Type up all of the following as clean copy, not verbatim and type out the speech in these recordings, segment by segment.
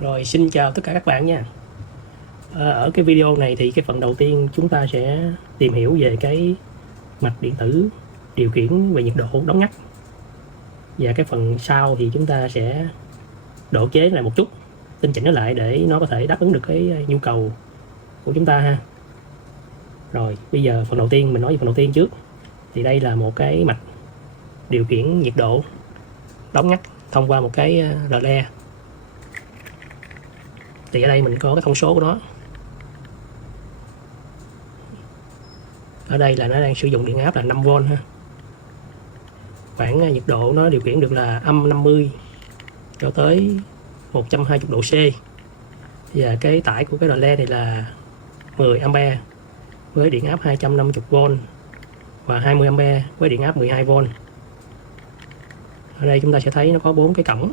Rồi xin chào tất cả các bạn nha. Ở cái video này thì cái phần đầu tiên chúng ta sẽ tìm hiểu về cái mạch điện tử điều khiển về nhiệt độ đóng ngắt. Và cái phần sau thì chúng ta sẽ độ chế lại một chút, tinh chỉnh nó lại để nó có thể đáp ứng được cái nhu cầu của chúng ta ha. Rồi bây giờ phần đầu tiên mình nói về phần đầu tiên trước. Thì đây là một cái mạch điều khiển nhiệt độ đóng ngắt thông qua một cái relay. Thì ở đây mình có cái thông số của nó. Ở đây là nó đang sử dụng điện áp là 5V ha. Khoảng nhiệt độ nó điều khiển được là âm 50 cho tới 120 độ C. Và cái tải của cái relay này là 10A với điện áp 250V và 20A với điện áp 12V. Ở đây chúng ta sẽ thấy nó có 4 cái cổng.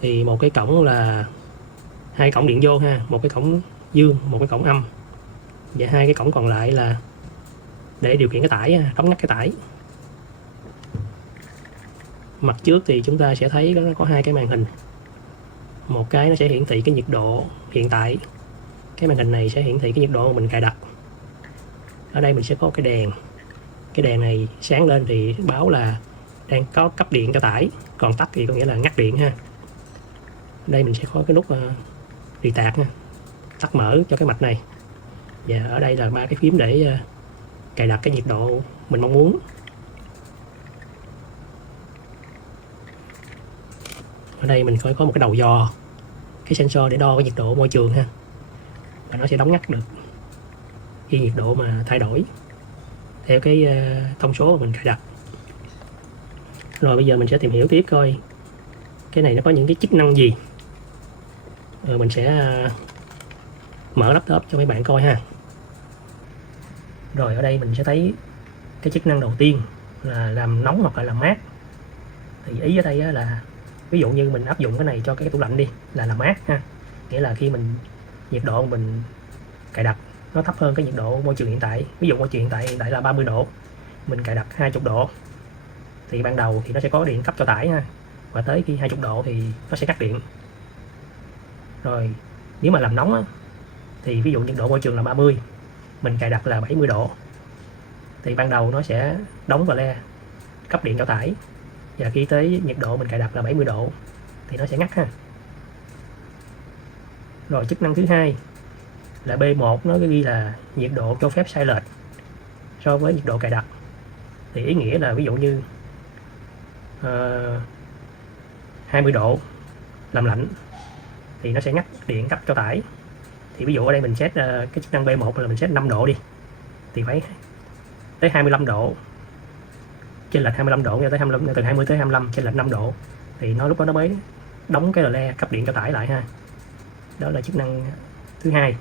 Thì một cái cổng là hai cổng điện vô ha, một cái cổng dương, một cái cổng âm. Và hai cái cổng còn lại là để điều khiển cái tải, đóng ngắt cái tải. Mặt trước thì chúng ta sẽ thấy nó có hai cái màn hình. Một cái nó sẽ hiển thị cái nhiệt độ hiện tại. Cái màn hình này sẽ hiển thị cái nhiệt độ mà mình cài đặt. Ở đây mình sẽ có cái đèn. Cái đèn này sáng lên thì báo là đang có cấp điện cho tải, còn tắt thì có nghĩa là ngắt điện ha. Ở đây mình sẽ có cái nút restart ha, tắt mở cho cái mạch này. Và ở đây là ba cái phím để cài đặt cái nhiệt độ mình mong muốn. Ở đây mình có một cái đầu dò, cái sensor để đo cái nhiệt độ môi trường ha, và nó sẽ đóng ngắt được khi nhiệt độ mà thay đổi theo cái thông số mà mình cài đặt. Rồi bây giờ mình sẽ tìm hiểu tiếp coi cái này nó có những cái chức năng gì. Rồi mình sẽ mở laptop cho mấy bạn coi ha. Rồi ở đây mình sẽ thấy cái chức năng đầu tiên là làm nóng hoặc là làm mát. Thì ý ở đây là ví dụ như mình áp dụng cái này cho cái tủ lạnh đi là làm mát ha, nghĩa là khi mình nhiệt độ mình cài đặt nó thấp hơn cái nhiệt độ môi trường hiện tại. Ví dụ môi trường hiện tại là 30 độ, mình cài đặt 20 độ thì ban đầu thì nó sẽ có điện cấp cho tải ha, và tới khi 20 độ thì nó sẽ cắt điện. Rồi nếu mà làm nóng á, thì ví dụ nhiệt độ môi trường là 30, mình cài đặt là 70 độ thì ban đầu nó sẽ đóng vào le cấp điện cho tải, và khi tới nhiệt độ mình cài đặt là 70 độ thì nó sẽ ngắt ha. Rồi chức năng thứ hai là B1, nó ghi là nhiệt độ cho phép sai lệch so với nhiệt độ cài đặt. Thì ý nghĩa là ví dụ như 20 độ làm lạnh thì nó sẽ ngắt điện cấp cho tải. Thì ví dụ ở đây mình set cái chức năng B1 là mình set 5 độ đi, thì phải tới 25 độ, chênh lệch 25 độ cho tới 25, từ 20 tới 25 chênh lệch 5 độ thì lúc đó nó mới đóng cái relay cấp điện cho tải lại ha. Đó là chức năng thứ hai.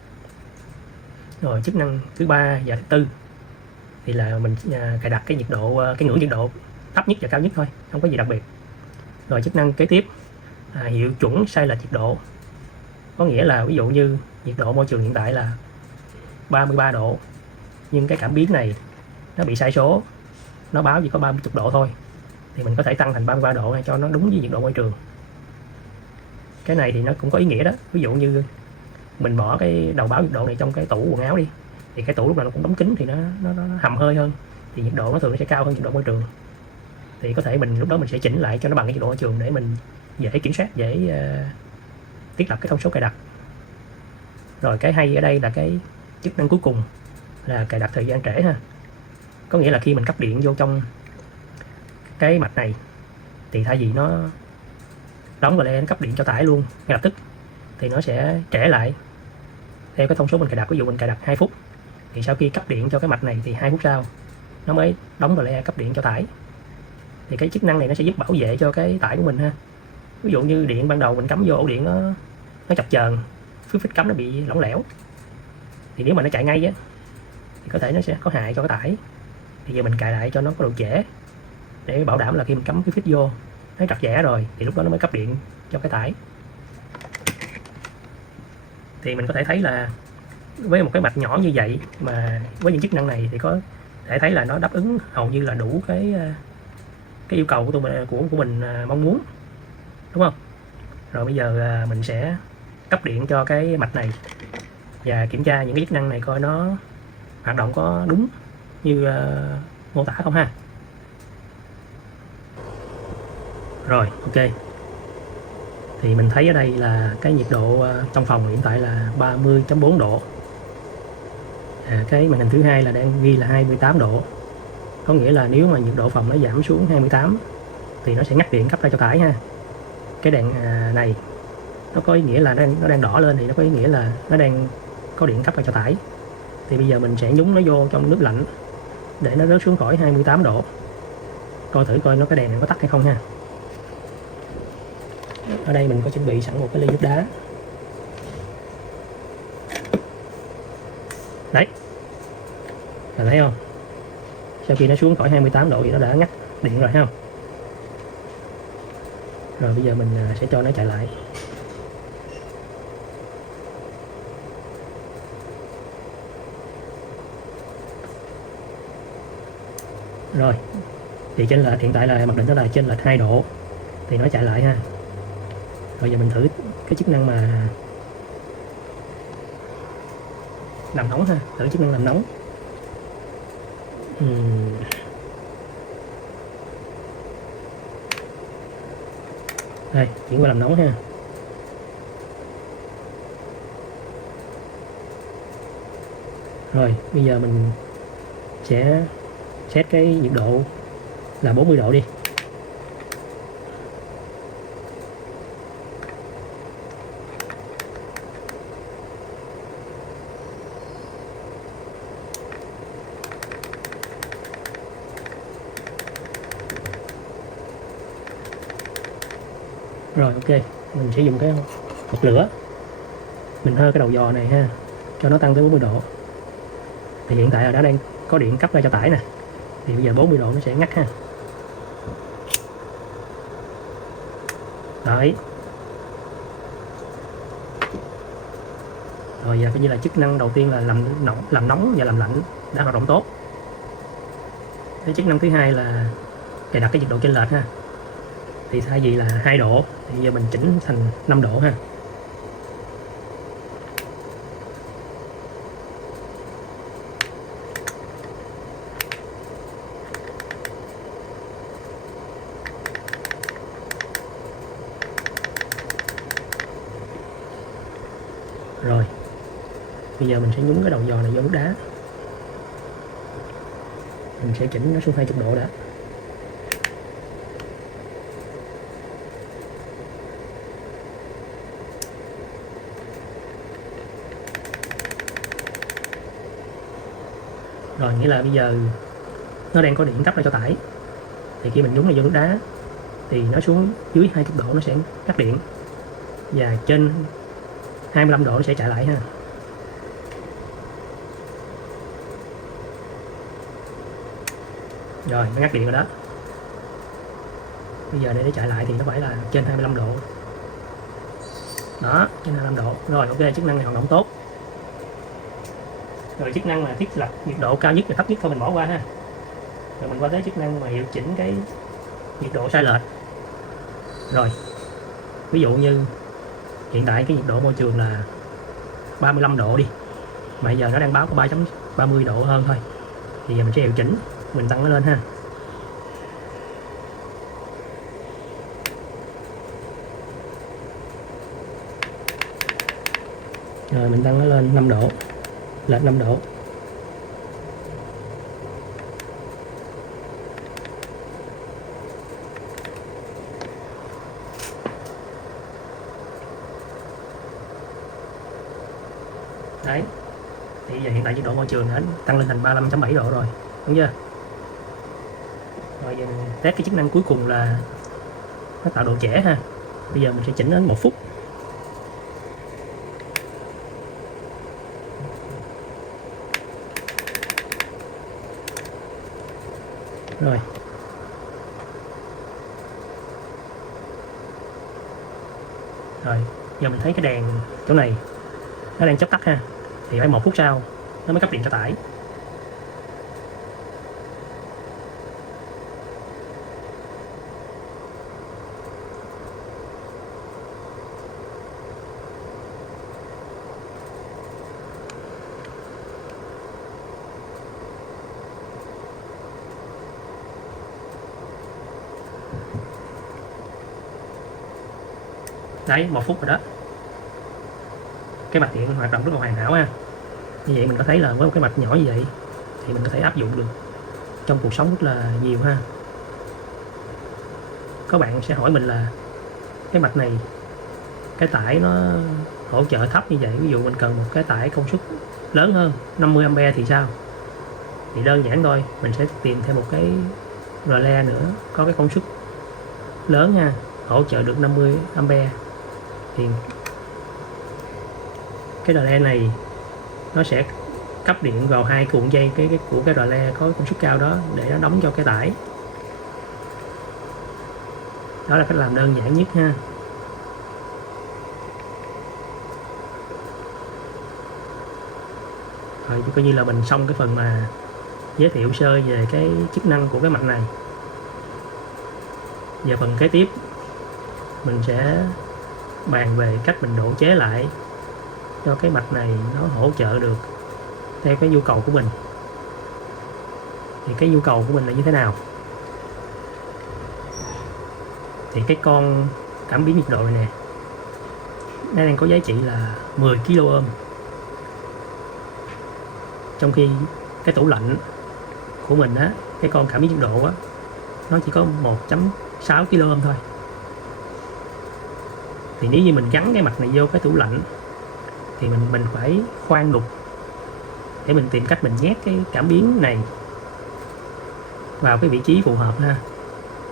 Rồi chức năng thứ ba và thứ tư thì là mình cài đặt cái nhiệt độ, cái ngưỡng nhiệt độ thấp nhất và cao nhất thôi, không có gì đặc biệt. Rồi chức năng kế tiếp là hiệu chuẩn sai lệch nhiệt độ, có nghĩa là ví dụ như nhiệt độ môi trường hiện tại là 33 độ nhưng cái cảm biến này nó bị sai số, nó báo chỉ có 30 độ thôi, thì mình có thể tăng thành 33 độ cho nó đúng với nhiệt độ môi trường. Cái này thì nó cũng có ý nghĩa đó. Ví dụ như mình bỏ cái đầu báo nhiệt độ này trong cái tủ quần áo đi, thì cái tủ lúc nào nó cũng đóng kín thì nó hầm hơi hơn, thì nhiệt độ nó thường nó sẽ cao hơn nhiệt độ môi trường. Thì có thể mình lúc đó mình sẽ chỉnh lại cho nó bằng cái nhiệt độ môi trường để mình dễ kiểm soát, dễ thiết lập cái thông số cài đặt. Rồi cái hay ở đây là cái chức năng cuối cùng là cài đặt thời gian trễ ha. Có nghĩa là khi mình cấp điện vô trong cái mạch này thì thay vì nó đóng vào đây nó cấp điện cho tải luôn ngay lập tức, thì nó sẽ trễ lại theo cái thông số mình cài đặt. Ví dụ mình cài đặt 2 phút thì sau khi cấp điện cho cái mạch này thì 2 phút sau nó mới đóng vào le cấp điện cho tải. Thì cái chức năng này nó sẽ giúp bảo vệ cho cái tải của mình ha. Ví dụ như điện ban đầu mình cắm vô ổ điện nó chập chờn, phích cắm nó bị lỏng lẻo, thì nếu mà nó chạy ngay á thì có thể nó sẽ có hại cho cái tải. Thì giờ mình cài lại cho nó có độ trễ để bảo đảm là khi mình cắm cái phích vô nó chặt chẽ rồi thì lúc đó nó mới cấp điện cho cái tải. Thì mình có thể thấy là với một cái mạch nhỏ như vậy mà với những chức năng này thì có thể thấy là nó đáp ứng hầu như là đủ cái yêu cầu của mình mong muốn, đúng không? Rồi bây giờ mình sẽ cấp điện cho cái mạch này và kiểm tra những cái chức năng này coi nó hoạt động có đúng như mô tả không ha. Rồi ok, thì mình thấy ở đây là cái nhiệt độ trong phòng hiện tại là 30.4 độ. Cái màn hình thứ hai là đang ghi là 28 độ, có nghĩa là nếu mà nhiệt độ phòng nó giảm xuống 28 thì nó sẽ ngắt điện cấp ra cho tải ha. Cái đèn này nó có ý nghĩa là nó đang đỏ lên thì nó có ý nghĩa là nó đang có điện cấp ra cho tải. Thì bây giờ mình sẽ nhúng nó vô trong nước lạnh để nó rớt xuống khỏi 28 độ, coi thử coi cái đèn này có tắt hay không ha. Ở đây mình có chuẩn bị sẵn một cái ly nước đá. Đấy, bạn thấy không, sau khi nó xuống khỏi 28 độ thì nó đã ngắt điện rồi ha. Rồi bây giờ mình sẽ cho nó chạy lại. Rồi thì trên là hiện tại là mặc định đó là trên lệch 2 độ thì nó chạy lại ha. Rồi giờ mình thử cái chức năng mà làm nóng ha, thử chức năng làm nóng. Đây, chuyển qua làm nóng ha. Rồi bây giờ mình sẽ set cái nhiệt độ là 40 độ đi. Rồi ok, mình sẽ dùng cái bật lửa, mình hơ cái đầu giò này ha, cho nó tăng tới 40 độ. Thì hiện tại là nó đang có điện cấp ra cho tải nè, thì bây giờ 40 độ nó sẽ ngắt ha. Đấy. Rồi giờ coi như là chức năng đầu tiên là làm nóng và làm lạnh đã hoạt động tốt. Cái chức năng thứ hai là cài đặt cái nhiệt độ chênh lệch ha. Thì thay vì là 2 độ thì giờ mình chỉnh thành 5 độ ha. Rồi bây giờ mình sẽ nhúng cái đầu giò này vô nước đá, mình sẽ chỉnh nó xuống 20 độ đã. Rồi nghĩa là bây giờ nó đang có điện cấp ra cho tải, thì khi mình nhúng này vô nước đá thì nó xuống dưới 20 độ nó sẽ cắt điện, và trên 25 độ nó sẽ chạy lại ha. Rồi nó ngắt điện rồi đó. Bây giờ để chạy lại thì nó phải là trên 25 độ. Đó, trên 25 độ. Rồi ok, chức năng này hoạt động tốt. Rồi chức năng mà thiết lập nhiệt độ cao nhất và thấp nhất thôi mình bỏ qua ha. Rồi mình qua tới chức năng mà điều chỉnh cái nhiệt độ sai lệch. Rồi ví dụ như hiện tại cái nhiệt độ môi trường là 35 độ đi, mà giờ nó đang báo có 3.30 độ hơn thôi, thì giờ mình sẽ điều chỉnh, mình tăng nó lên ha. Rồi mình tăng nó lên 5 độ, lệch 5 độ. Đấy, thì giờ hiện tại nhiệt độ môi trường đã tăng lên thành 35.7 độ rồi, đúng chưa? Rồi giờ mình test cái chức năng cuối cùng là nó tạo độ trễ ha. Bây giờ mình sẽ chỉnh đến 1 phút. Rồi giờ mình thấy cái đèn chỗ này nó đang chớp tắt ha, thì phải 1 phút sau nó mới cấp điện cho tải. Đấy, 1 phút rồi đó. Cái mạch điện hoạt động rất là hoàn hảo ha. Như vậy mình có thấy là với một cái mạch nhỏ như vậy thì mình có thể áp dụng được trong cuộc sống rất là nhiều ha. Các bạn sẽ hỏi mình là cái mạch này cái tải nó hỗ trợ thấp như vậy, ví dụ mình cần một cái tải công suất lớn hơn 50A thì sao? Thì đơn giản thôi, mình sẽ tìm thêm một cái relay nữa có cái công suất lớn nha, hỗ trợ được 50A. Thì cái relay này nó sẽ cấp điện vào 2 cuộn dây của cái relay có công suất cao đó để nó đóng cho cái tải. Đó là cách làm đơn giản nhất ha. Rồi coi như là mình xong cái phần mà giới thiệu sơ về cái chức năng của cái mạch này. Giờ phần kế tiếp mình sẽ bàn về cách mình độ chế lại cho cái mạch này nó hỗ trợ được theo cái nhu cầu của mình. Thì cái nhu cầu của mình là như thế nào? Thì cái con cảm biến nhiệt độ này nè, nó đang có giá trị là 10 kΩ, trong khi cái tủ lạnh của mình á, cái con cảm biến nhiệt độ á, nó chỉ có 1.6 kΩ thôi. Thì nếu như mình gắn cái mạch này vô cái tủ lạnh thì mình phải khoan đục để mình tìm cách mình nhét cái cảm biến này vào cái vị trí phù hợp ha.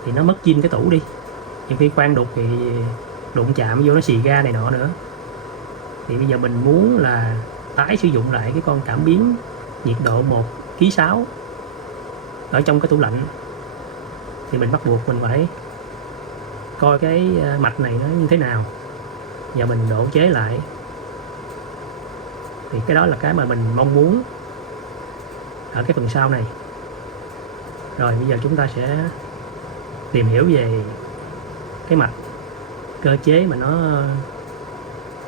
Thì nó mất zin cái tủ đi. Nhiều khi khoan đục thì đụng chạm vô nó xì ga này nọ nữa. Thì bây giờ mình muốn là tái sử dụng lại cái con cảm biến nhiệt độ 1,6 kg ở trong cái tủ lạnh thì mình bắt buộc mình phải coi cái mạch này nó như thế nào và mình độ chế lại. Thì cái đó là cái mà mình mong muốn ở cái phần sau này. Rồi bây giờ chúng ta sẽ tìm hiểu về cái mạch, cơ chế mà nó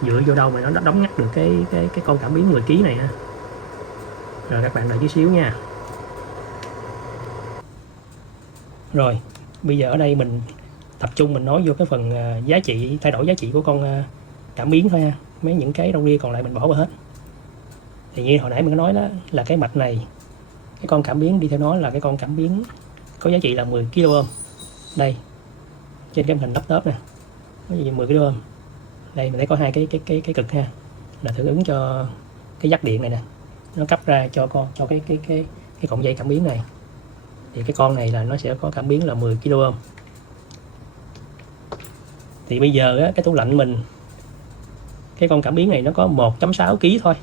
dựa vô đâu mà nó đóng ngắt được cái con cảm biến 10 kg này ha. Rồi các bạn đợi chút xíu nha. Rồi bây giờ ở đây mình tập trung mình nói vô cái phần giá trị, thay đổi giá trị của con cảm biến thôi ha. Mấy những cái râu ria còn lại mình bỏ qua hết. Thì như hồi nãy mình có nói đó là cái mạch này, cái con cảm biến đi theo nó là cái con cảm biến có giá trị là 10 kΩ. Đây trên cái hình laptop nè, có gì 10 kΩ. Đây mình thấy có hai cái cực ha, là tương ứng cho cái dắt điện này nè, nó cấp ra cho cái cọng dây cảm biến này. Thì cái con này là nó sẽ có cảm biến là 10 kΩ. Thì bây giờ á, cái tủ lạnh mình, cái con cảm biến này nó có 1.6 kg thôi.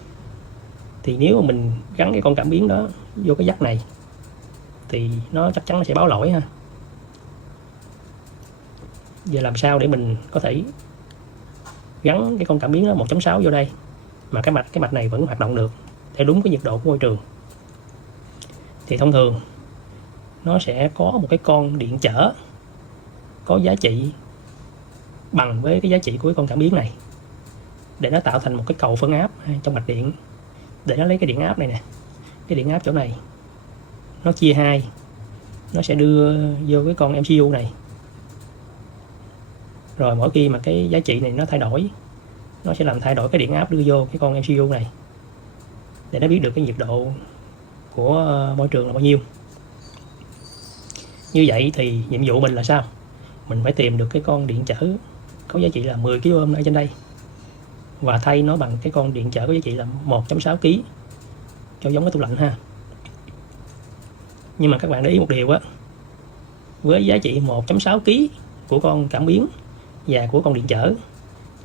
Thì nếu mà mình gắn cái con cảm biến đó vô cái dắt này thì nó chắc chắn nó sẽ báo lỗi ha. Giờ làm sao để mình có thể gắn cái con cảm biến đó 1.6 vô đây mà cái mạch này vẫn hoạt động được theo đúng cái nhiệt độ của môi trường? Thì thông thường nó sẽ có một cái con điện trở có giá trị bằng với cái giá trị của cái con cảm biến này để nó tạo thành một cái cầu phân áp trong mạch điện, để nó lấy cái điện áp này nè, cái điện áp chỗ này nó chia hai, nó sẽ đưa vô cái con MCU này. Rồi mỗi khi mà cái giá trị này nó thay đổi, nó sẽ làm thay đổi cái điện áp đưa vô cái con MCU này để nó biết được cái nhiệt độ của môi trường là bao nhiêu. Như vậy thì nhiệm vụ mình là sao? Mình phải tìm được cái con điện trở có giá trị là 10 kΩ ở trên đây và thay nó bằng cái con điện trở có giá trị là 1.6 kg cho giống cái tủ lạnh ha. Nhưng mà các bạn để ý một điều á, với giá trị 1.6 kg của con cảm biến và của con điện trở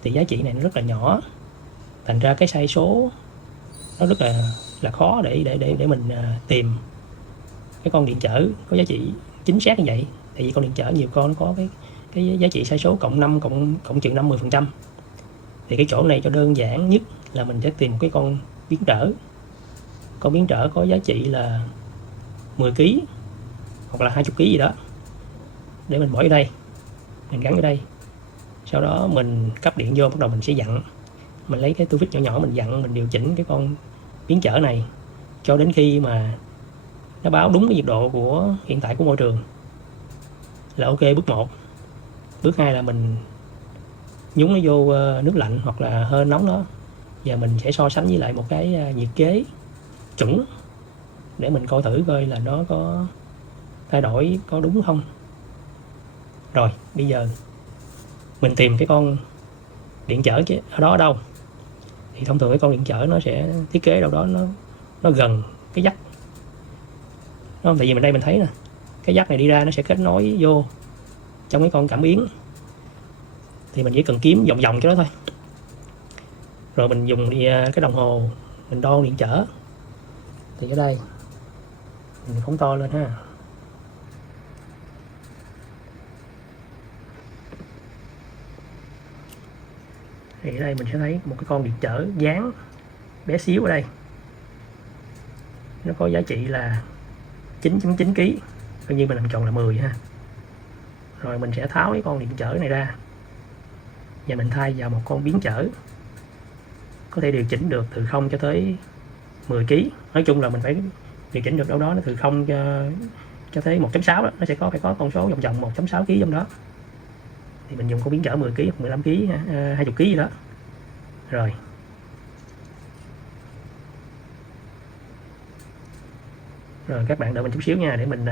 thì giá trị này nó rất là nhỏ, thành ra cái sai số nó rất là khó để mình tìm cái con điện trở có giá trị chính xác như vậy. Tại vì con điện trở nhiều con nó có cái giá trị sai số cộng 5 cộng trừ 50%. Thì cái chỗ này cho đơn giản nhất là mình sẽ tìm cái con biến trở. Con biến trở có giá trị là 10 kg hoặc là 20 kg gì đó để mình bỏ vô đây, mình gắn vô đây. Sau đó mình cấp điện vô, bắt đầu mình sẽ dặn, mình lấy cái tua vít nhỏ nhỏ mình dặn, mình điều chỉnh cái con biến trở này cho đến khi mà nó báo đúng cái nhiệt độ của hiện tại của môi trường là ok. Bước 1. Bước 2 là mình nhúng nó vô nước lạnh hoặc là hơi nóng đó. Giờ mình sẽ so sánh với lại một cái nhiệt kế chuẩn để mình coi thử coi là nó có thay đổi có đúng không. Rồi bây giờ mình tìm cái con điện chở chứ ở đó ở đâu. Thì thông thường cái con điện chở nó sẽ thiết kế đâu đó nó gần cái dắt, đúng không? Tại vì mình đây mình thấy nè, cái dắt này đi ra nó sẽ kết nối vô trong cái con cảm biến, thì mình chỉ cần kiếm vòng vòng cho nó thôi. Rồi mình dùng cái đồng hồ mình đo điện trở. Thì ở đây mình phóng to lên ha. Thì ở đây mình sẽ thấy một cái con điện trở dáng bé xíu ở đây, nó có giá trị là 9.9 kg, coi như mình làm tròn là 10 ha. Rồi mình sẽ tháo cái con điện trở này ra và mình thay vào một con biến trở có thể điều chỉnh được từ 0 cho tới 10 kg. Nói chung là mình phải điều chỉnh được đâu đó nó từ 0 cho tới 1.6 đó, nó sẽ phải có con số vòng vòng 1.6 kg trong đó. Thì mình dùng con biến trở 10 kg hoặc 15 kg, 20 kg gì đó. Rồi các bạn đợi mình chút xíu nha, để mình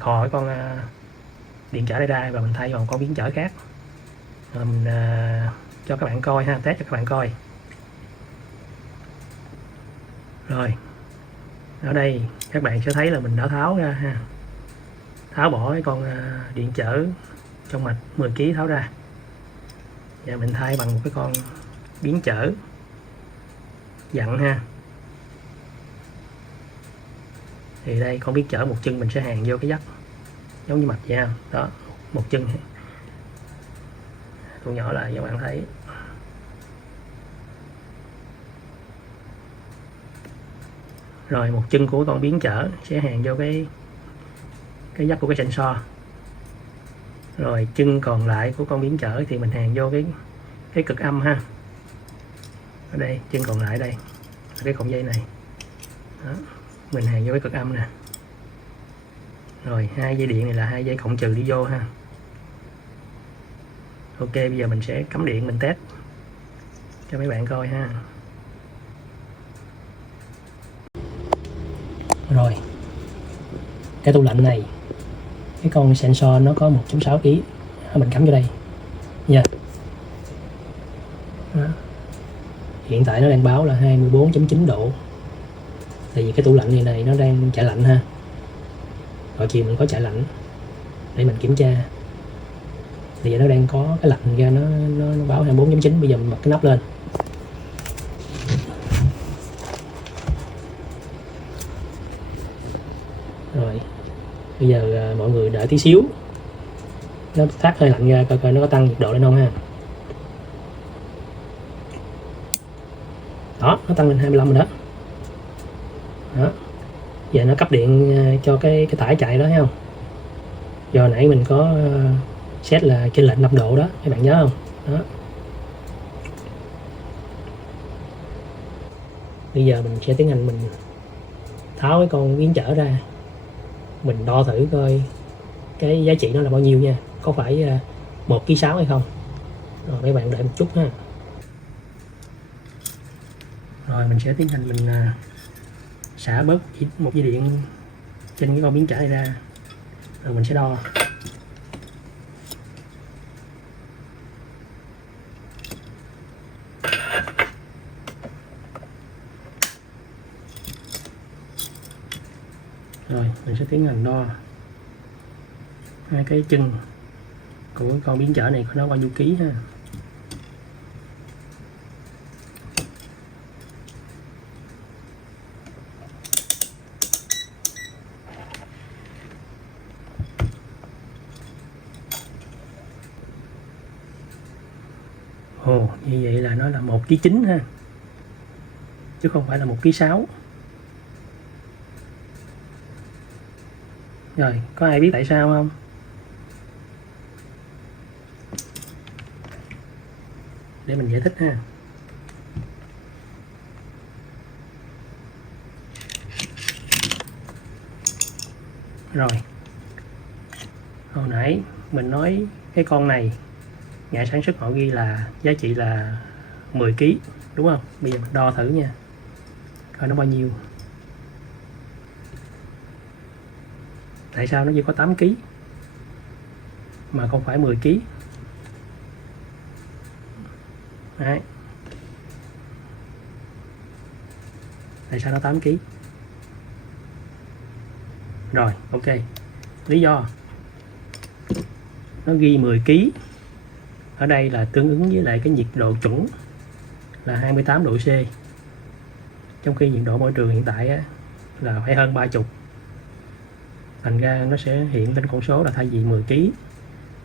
khò cái con điện trở đây ra và mình thay vào một con biến trở khác. Rồi mình cho các bạn coi ha, test cho các bạn coi. Rồi ở đây các bạn sẽ thấy là mình đã tháo ra ha, tháo bỏ cái con điện trở trong mạch 10 kg tháo ra và mình thay bằng một cái con biến trở dặn ha. Thì đây con biến trở một chân mình sẽ hàn vô cái dắt giống như mạch vậy ha. Đó, một chân thu nhỏ lại các bạn thấy. Rồi một chân của con biến trở sẽ hàn vô cái dắt của cái sensor. Rồi chân còn lại của con biến trở thì mình hàn vô cái cực âm ha. Ở đây chân còn lại đây cái cọng dây này đó, mình hàn vô cái cực âm nè. Rồi hai dây điện này là hai dây cộng trừ đi vô ha. Ok, bây giờ mình sẽ cắm điện mình test cho mấy bạn coi ha. Rồi cái tủ lạnh này, cái con sensor nó có 1.6 kg, mình cắm vô đây nha. Đó. Hiện tại nó đang báo là 24.9 độ. Tại vì cái tủ lạnh này nó đang chạy lạnh ha. Rồi chiều mình có chạy lạnh để mình kiểm tra. Thì giờ nó đang có cái lạnh ra, nó báo 24.9. Bây giờ mình bật cái nắp lên. Rồi bây giờ mọi người đợi tí xíu, nó thoát hơi lạnh ra coi nó có tăng nhiệt độ lên không ha. Đó, nó tăng lên 25 rồi đó. Đó. Giờ nó cấp điện cho cái tải chạy đó thấy không. Giờ nãy mình có set là chênh lệch 5 độ đó, các bạn nhớ không? Đó. Bây giờ mình sẽ tiến hành mình tháo cái con biến trở ra, mình đo thử coi cái giá trị nó là bao nhiêu nha, có phải 1,6 kg hay không. Rồi mấy bạn đợi một chút ha. Rồi mình sẽ tiến hành mình xả bớt một dây điện trên cái con biến trở này ra, rồi mình sẽ đo. Rồi mình sẽ tiến hành đo hai cái chân của con biến trở này nó bao nhiêu ký ha. Ồ, như vậy là nó là 1,9 kg ha, chứ không phải là 1,6 kg. Rồi, có ai biết tại sao không? Để mình giải thích ha. Rồi, hồi nãy mình nói cái con này Ngày sản xuất họ ghi là giá trị là 10 kg, đúng không? Bây giờ mình đo thử nha, coi nó bao nhiêu. Tại sao nó chỉ có 8 kg mà không phải 10 kg? Đấy. Tại sao nó 8 kg? Rồi, ok. Lý do nó ghi 10 kg ở đây là tương ứng với lại cái nhiệt độ chuẩn là 28 độ C, trong khi nhiệt độ môi trường hiện tại á, là phải hơn 30. Thành ra nó sẽ hiện lên con số là thay vì 10 kg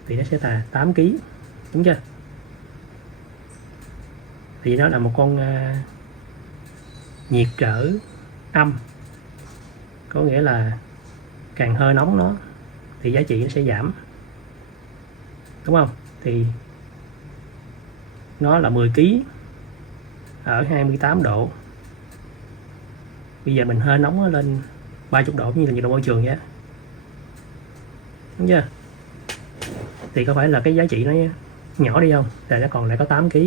thì nó sẽ là 8 kg, đúng chưa? Thì nó là một con nhiệt trở âm, có nghĩa là càng hơi nóng nó thì giá trị nó sẽ giảm, đúng không? Thì nó là 10 kg ở 28 độ. Bây giờ mình hơi nóng nó lên 30 độ như là nhiệt độ môi trường vậy, đúng chưa? Thì có phải là cái giá trị nó nhỏ đi không? Rồi nó còn lại có 8 kg.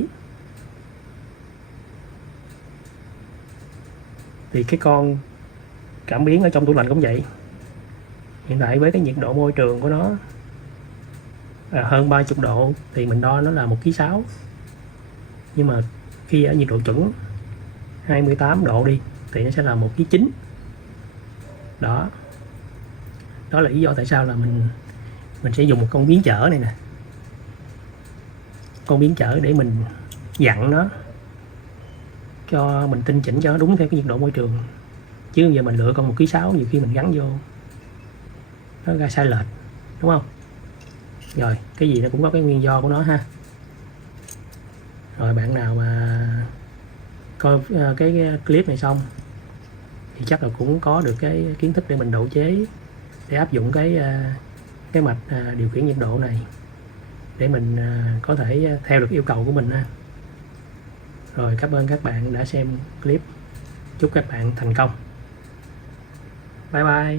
Thì cái con cảm biến ở trong tủ lạnh cũng vậy. Hiện tại với cái nhiệt độ môi trường của nó hơn 30 độ thì mình đo nó là 1,6 kg. Nhưng mà khi ở nhiệt độ chuẩn 28 độ đi thì nó sẽ là 1,9 kg. Đó. Đó là lý do tại sao là mình sẽ dùng một con biến chở này nè. Con biến chở để mình dặn nó cho mình tinh chỉnh cho nó đúng theo cái nhiệt độ môi trường. Chứ giờ mình lựa con 1,6 kg nhiều khi mình gắn vô nó ra sai lệch, đúng không? Rồi, cái gì nó cũng có cái nguyên do của nó ha. Rồi bạn nào mà coi cái clip này xong thì chắc là cũng có được cái kiến thức để mình độ chế, để áp dụng cái mạch điều khiển nhiệt độ này để mình có thể theo được yêu cầu của mình ha. Rồi, cảm ơn các bạn đã xem clip. Chúc các bạn thành công. Bye bye.